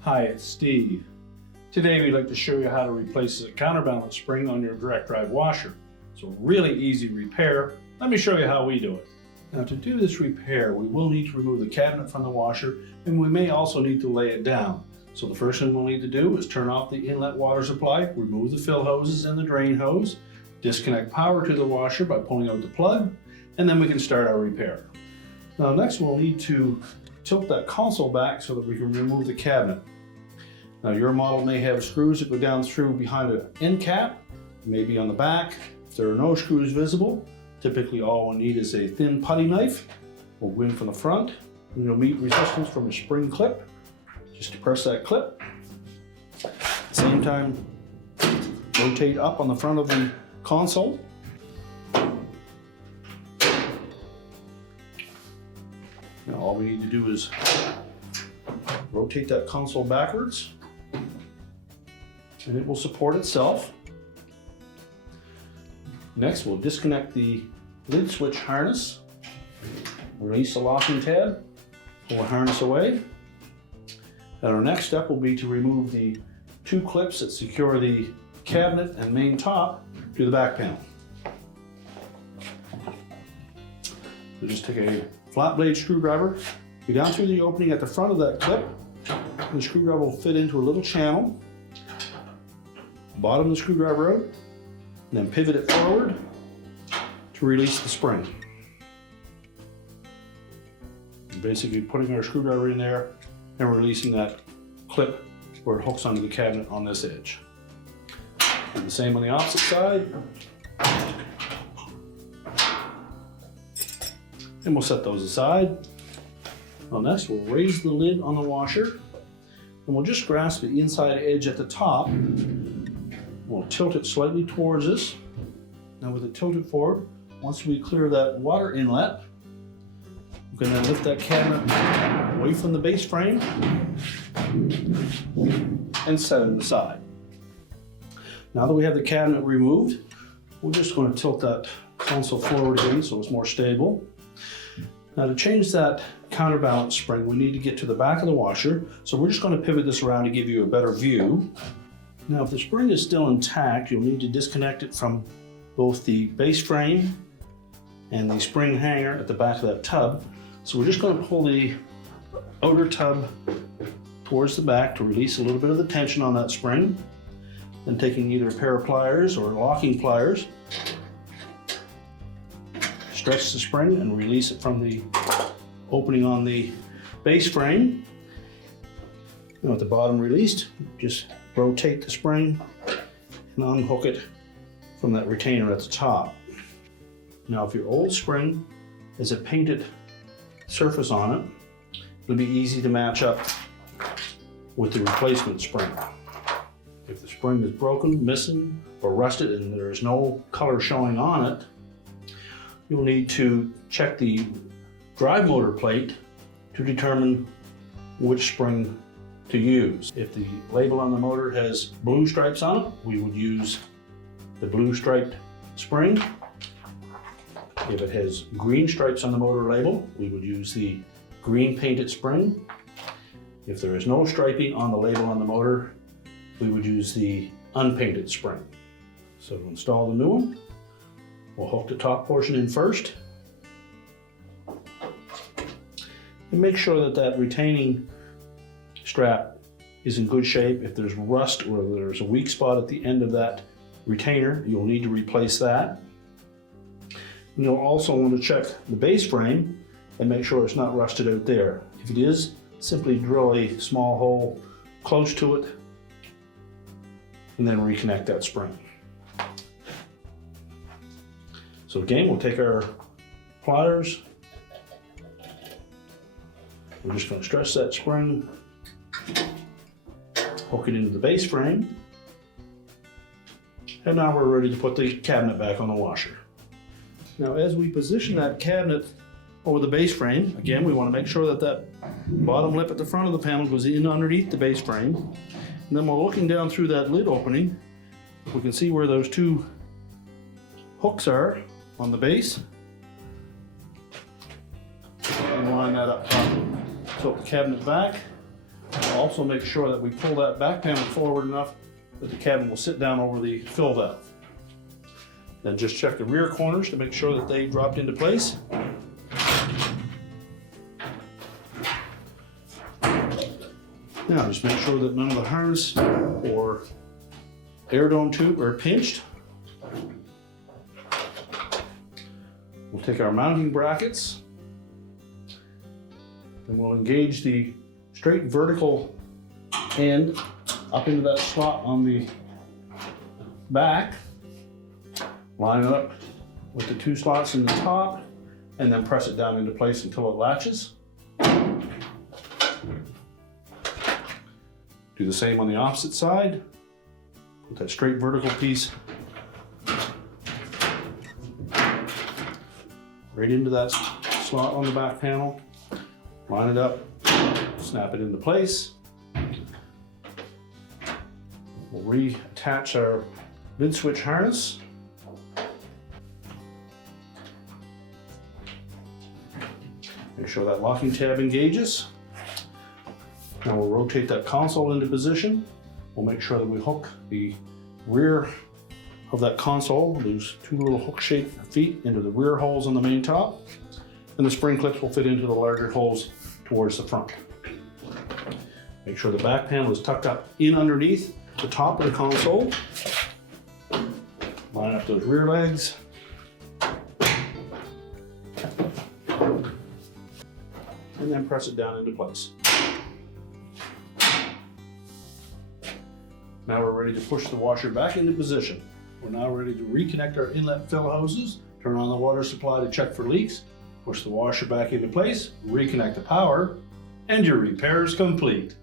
Hi, it's Steve. Today we'd like to show you how to replace a counterbalance spring on your direct drive washer. It's a really easy repair. Let me show you how we do it. Now, to do this repair, we will need to remove the cabinet from the washer, and we may also need to lay it down. So the first thing we'll need to do is turn off the inlet water supply, remove the fill hoses and the drain hose, disconnect power to the washer by pulling out the plug, and then we can start our repair. Now next we'll need to tilt that console back so that we can remove the cabinet. Now your model may have screws that go down through behind an end cap, maybe on the back. If there are no screws visible, typically all we'll need is a thin putty knife. We'll go in from the front, and you'll meet resistance from a spring clip. Just depress that clip. At the same time, rotate up on the front of the console. Now all we need to do is rotate that console backwards, and it will support itself. Next, we'll disconnect the lid switch harness, release the locking tab, pull the harness away. And our next step will be to remove the two clips that secure the cabinet and main top to the back panel. We'll just take a flat blade screwdriver, go down through the opening at the front of that clip. The screwdriver will fit into a little channel. Bottom of the screwdriver out, and then pivot it forward to release the spring. Basically putting our screwdriver in there and releasing that clip where it hooks onto the cabinet on this edge. And the same on the opposite side. And we'll set those aside. Well, next we'll raise the lid on the washer, and we'll just grasp the inside edge at the top. We'll tilt it slightly towards us. Now with it tilted forward, once we clear that water inlet, we can then lift that cabinet away from the base frame and set it aside. Now that we have the cabinet removed, we're just going to tilt that console forward again so it's more stable. Now to change that counterbalance spring, we need to get to the back of the washer, so we're just going to pivot this around to give you a better view. Now if the spring is still intact, you'll need to disconnect it from both the base frame and the spring hanger at the back of that tub. So we're just going to pull the outer tub towards the back to release a little bit of the tension on that spring. Then taking either a pair of pliers or locking pliers, stretch the spring and release it from the opening on the base frame. And with the bottom released, just rotate the spring and unhook it from that retainer at the top. Now if your old spring has a painted surface on it, it'll be easy to match up with the replacement spring. If the spring is broken, missing, or rusted and there is no color showing on it, you'll need to check the drive motor plate to determine which spring to use. If the label on the motor has blue stripes on it, we would use the blue striped spring. If it has green stripes on the motor label, we would use the green painted spring. If there is no striping on the label on the motor, we would use the unpainted spring. So to install the new one, we'll hook the top portion in first. And make sure that that retaining strap is in good shape. If there's rust or there's a weak spot at the end of that retainer, you'll need to replace that. And you'll also want to check the base frame and make sure it's not rusted out there. If it is, simply drill a small hole close to it and then reconnect that spring. So again, we'll take our pliers. We're just going to stretch that spring, hook it into the base frame, and now we're ready to put the cabinet back on the washer. Now as we position that cabinet over the base frame, again we want to make sure that that bottom lip at the front of the panel goes in underneath the base frame. And then while looking down through that lid opening, we can see where those two hooks are on the base. and line that up top. Tilt the cabinet back. We'll also make sure that we pull that back panel forward enough that the cabinet will sit down over the fill valve. Then just check the rear corners to make sure that they dropped into place. Now just make sure that none of the harness or air dome tube are pinched. We'll take our mounting brackets and we'll engage the straight vertical end up into that slot on the back. Line it up with the 2 slots in the top and then press it down into place until it latches. Do the same on the opposite side. Put that straight vertical piece right into that slot on the back panel. Line it up, snap it into place. We'll reattach our mid switch harness. Make sure that locking tab engages. Now we'll rotate that console into position. We'll make sure that we hook the rear of that console, those 2 little hook-shaped feet, into the rear holes on the main top. And the spring clips will fit into the larger holes towards the front. Make sure the back panel is tucked up in underneath the top of the console. Line up those rear legs. And then press it down into place. Now we're ready to push the washer back into position. We're now ready to reconnect our inlet fill hoses, turn on the water supply to check for leaks, push the washer back into place, reconnect the power, and your repair is complete.